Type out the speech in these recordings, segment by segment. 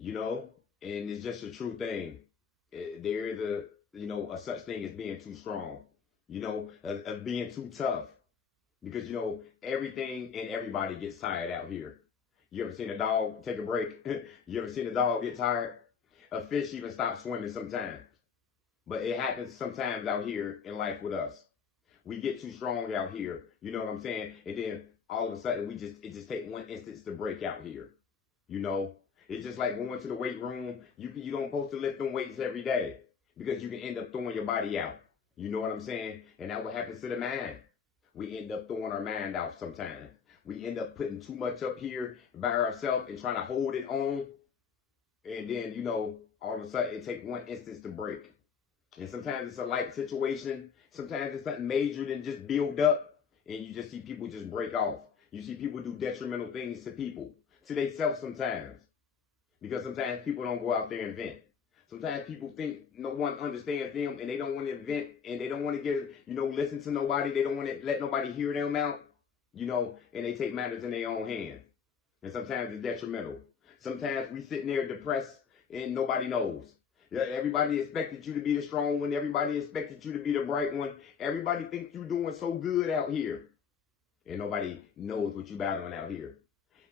you know, and it's just a true thing. There is a such thing as being too strong, of being too tough, because everything and everybody gets tired out here. You ever seen a dog take a break? You ever seen a dog get tired? A fish even stops swimming sometimes. But it happens sometimes out here in life with us. We get too strong out here. You know what I'm saying? And then all of a sudden it just take one instance to break out here. You know? It's just like going to the weight room. You don't supposed to lift them weights every day because you can end up throwing your body out. You know what I'm saying? And that's what happens to the mind. We end up throwing our mind out sometimes. We end up putting too much up here by ourselves and trying to hold it on. And then, all of a sudden it takes one instance to break. And sometimes it's a light situation. Sometimes it's something major than just build up. And you just see people just break off. You see people do detrimental things to people, to themselves sometimes. Because sometimes people don't go out there and vent. Sometimes people think no one understands them and they don't want to vent and they don't want to listen to nobody. They don't want to let nobody hear them out, and they take matters in their own hands. And sometimes it's detrimental. Sometimes we sitting there depressed and nobody knows. Yeah, everybody expected you to be the strong one. Everybody expected you to be the bright one. Everybody thinks you're doing so good out here. And nobody knows what you're battling out here.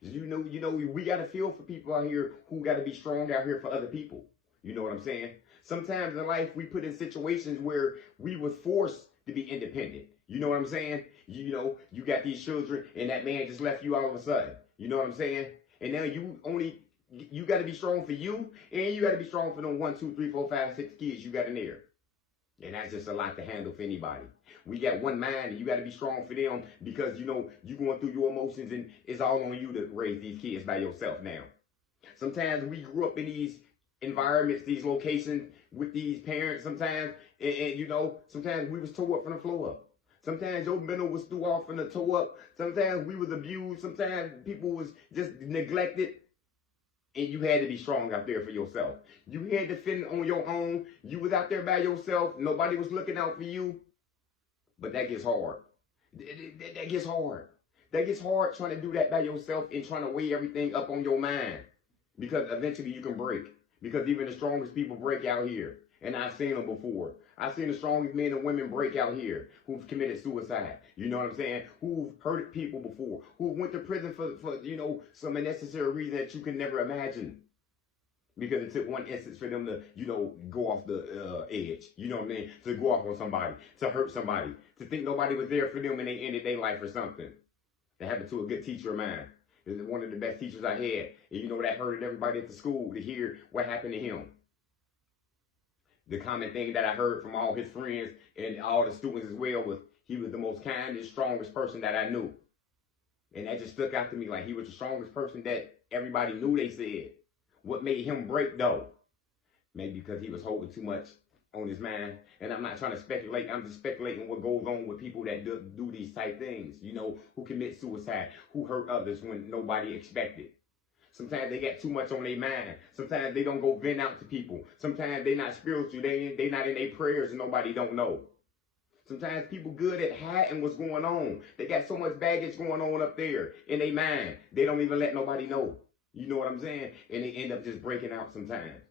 We got to feel for people out here who got to be strong out here for other people. You know what I'm saying? Sometimes in life we put in situations where we was forced to be independent. You know what I'm saying? You got these children and that man just left you all of a sudden. You know what I'm saying? And now you got to be strong for you, and you got to be strong for them 1, 2, 3, 4, 5, 6 kids you got in there. And that's just a lot to handle for anybody. We got one mind, and you got to be strong for them because, you going through your emotions, and it's all on you to raise these kids by yourself now. Sometimes we grew up in these environments, these locations with these parents sometimes, and sometimes we was tore up from the floor up. Sometimes your mental was threw off from the toe up. Sometimes we was abused. Sometimes people was just neglected. And you had to be strong out there for yourself. You had to fend on your own. You was out there by yourself. Nobody was looking out for you. But that gets hard. That gets hard. That gets hard trying to do that by yourself and trying to weigh everything up on your mind. Because eventually you can break. Because even the strongest people break out here. And I've seen them before. I've seen the strongest men and women break out here who've committed suicide. You know what I'm saying? Who've hurt people before. Who went to prison for some unnecessary reason that you can never imagine. Because it took one instance for them to, go off the edge. You know what I mean? To go off on somebody. To hurt somebody. To think nobody was there for them and they ended their life or something. That happened to a good teacher of mine. One of the best teachers I had. And that hurted everybody at the school to hear what happened to him. The common thing that I heard from all his friends and all the students as well was he was the most kindest, strongest person that I knew. And that just stuck out to me like he was the strongest person that everybody knew, they said. What made him break though? Maybe because he was holding too much on his mind. And I'm not trying to speculate. I'm just speculating what goes on with people that do these type things. Who commit suicide, who hurt others when nobody expected. Sometimes they got too much on their mind. Sometimes they don't go vent out to people. Sometimes they not spiritual. They not in their prayers and nobody don't know. Sometimes people good at hiding what's going on. They got so much baggage going on up there in their mind. They don't even let nobody know. You know what I'm saying? And they end up just breaking out sometimes.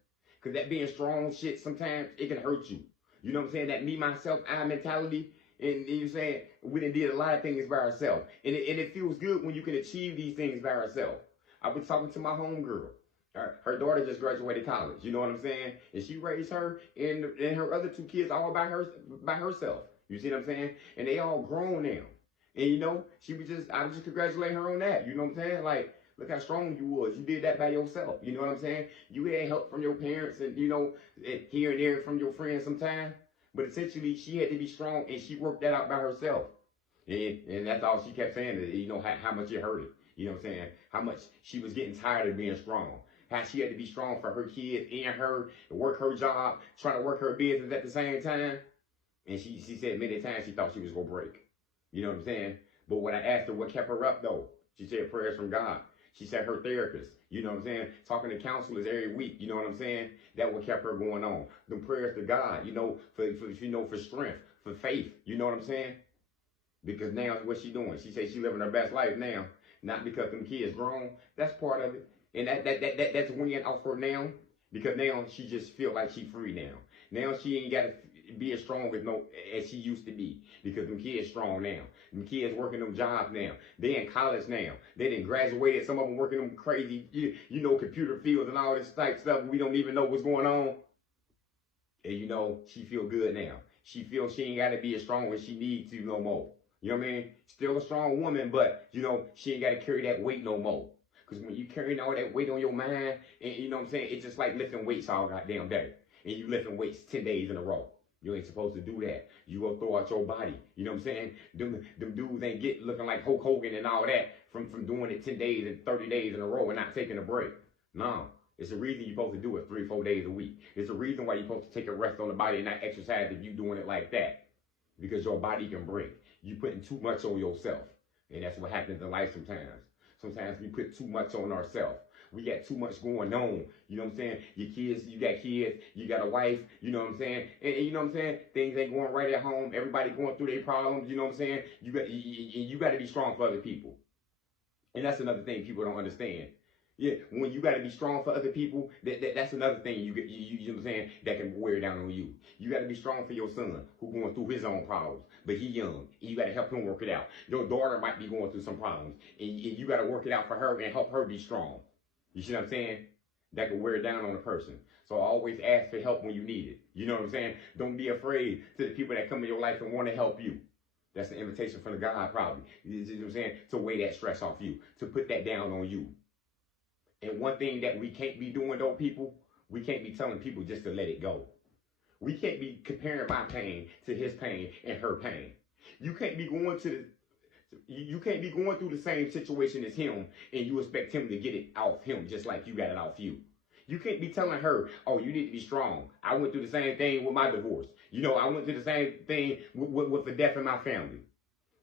Because that being strong shit, sometimes it can hurt you. You know what I'm saying? That me, myself, I mentality. And you're saying we done did a lot of things by ourselves. And it feels good when you can achieve these things by ourselves. I was talking to my homegirl. Her daughter just graduated college. You know what I'm saying? And she raised her and her other 2 kids all by herself. You see what I'm saying? And they all grown now. And I was just congratulating her on that. You know what I'm saying? Like, look how strong you was. You did that by yourself. You know what I'm saying? You had help from your parents and, here and there from your friends sometimes. But essentially, she had to be strong and she worked that out by herself. And that's all she kept saying, how much it hurt it. You know what I'm saying? How much she was getting tired of being strong. How she had to be strong for her kids and her, to work her job, trying to work her business at the same time. And she said many times she thought she was going to break. You know what I'm saying? But when I asked her what kept her up, though, she said prayers from God. She said her therapist, you know what I'm saying? Talking to counselors every week, you know what I'm saying? That what kept her going on. The prayers to God, for strength, for faith, you know what I'm saying? Because now what she doing? She says she living her best life now. Not because them kids grown. That's part of it. And that's winning off her now, because now she just feel like she free now. Now she ain't got to be as strong as she used to be, because them kids strong now. Them kids working them jobs now. They in college now. They done graduated. Some of them working them crazy, computer fields and all this type stuff. We don't even know what's going on. And she feel good now. She feels she ain't got to be as strong as she needs to no more. You know what I mean? Still a strong woman, but she ain't got to carry that weight no more. Because when you carrying all that weight on your mind, and you know what I'm saying, it's just like lifting weights all goddamn day. And you lifting weights 10 days in a row. You ain't supposed to do that. You gonna throw out your body. You know what I'm saying? Them dudes ain't looking like Hulk Hogan and all that from doing it 10 days and 30 days in a row and not taking a break. No. It's a reason you're supposed to do it 3-4 days a week. It's a reason why you're supposed to take a rest on the body and not exercise if you're doing it like that. Because your body can break. You putting too much on yourself. And that's what happens in life sometimes. Sometimes we put too much on ourselves. We got too much going on. You know what I'm saying? You got kids, you got a wife, you know what I'm saying? And you know what I'm saying? Things ain't going right at home. Everybody going through their problems, you know what I'm saying? You got to be strong for other people. And that's another thing people don't understand. Yeah, when you got to be strong for other people, that's another thing you know what I'm saying, that can wear down on you. You got to be strong for your son who going through his own problems, but he young, and you got to help him work it out. Your daughter might be going through some problems, and you got to work it out for her and help her be strong. You see what I'm saying? That can wear down on a person. So always ask for help when you need it. You know what I'm saying? Don't be afraid to the people that come in your life and want to help you. That's an invitation from the God, probably. You know what I'm saying? To weigh that stress off you, to put that down on you. And one thing that we can't be doing, though, people, we can't be telling people just to let it go. We can't be comparing my pain to his pain and her pain. You can't be going through the same situation as him and you expect him to get it off him just like you got it off you. You can't be telling her, oh, you need to be strong. I went through the same thing with my divorce. I went through the same thing with the death in my family.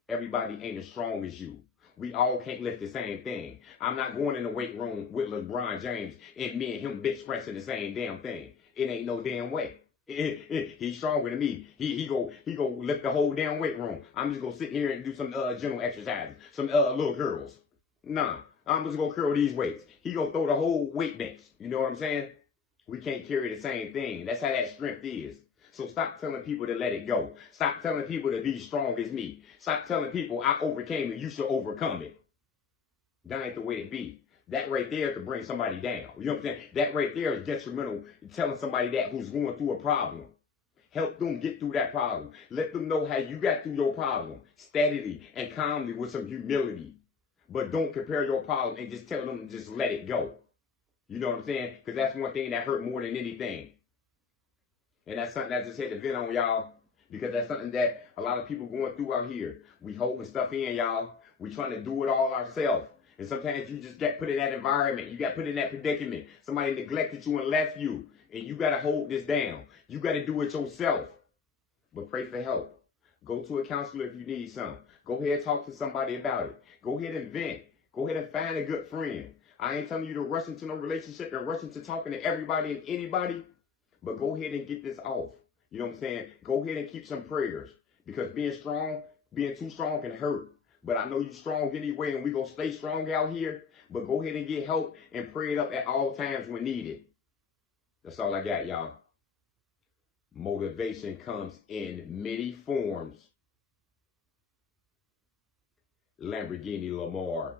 Everybody ain't as strong as you. We all can't lift the same thing. I'm not going in the weight room with LeBron James and me and him bench pressing the same damn thing. It ain't no damn way. He's stronger than me. He go lift the whole damn weight room. I'm just gonna sit here and do some general exercises. Some little curls. Nah, I'm just gonna curl these weights. He gonna throw the whole weight bench. You know what I'm saying? We can't carry the same thing. That's how that strength is. So stop telling people to let it go. Stop telling people to be strong as me. Stop telling people I overcame it, you should overcome it. That ain't the way it be. That right there could bring somebody down. You know what I'm saying? That right there is detrimental, telling somebody that who's going through a problem. Help them get through that problem. Let them know how you got through your problem, steadily and calmly with some humility. But don't compare your problem and just tell them to just let it go. You know what I'm saying? Because that's one thing that hurt more than anything. And that's something I just had to vent on, y'all, because that's something that a lot of people going through out here. We holding stuff in, y'all. We trying to do it all ourselves. And sometimes you just get put in that environment. You got put in that predicament. Somebody neglected you and left you. And you got to hold this down. You got to do it yourself. But pray for help. Go to a counselor if you need some. Go ahead and talk to somebody about it. Go ahead and vent. Go ahead and find a good friend. I ain't telling you to rush into no relationship and rush into talking to everybody and anybody. But go ahead and get this off. You know what I'm saying? Go ahead and keep some prayers. Because being too strong can hurt. But I know you're strong anyway, and we're going to stay strong out here. But go ahead and get help and pray it up at all times when needed. That's all I got, y'all. Motivation comes in many forms. Lamborghini Lamar.